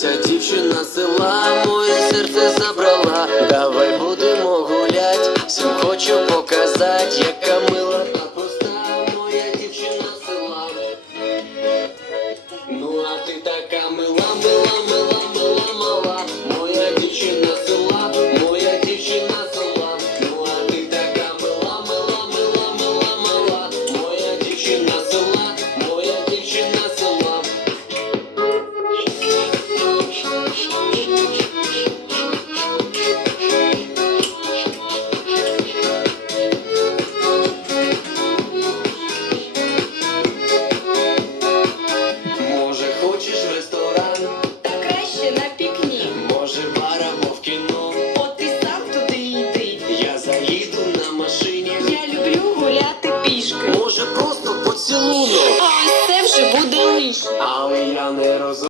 Ця дівчина села моє серце забрала. Давай будемо гулять, всім хочу показать, яка мила та проста моя дівчина села. Ну а ти така мила, мила, мила, пікнік. може, в кіно. От ти сам туди йди. Я заїду на машині, Я люблю гуляти пішки. може, просто поцілунок. А ось це вже буде лиш. Але я не розумію.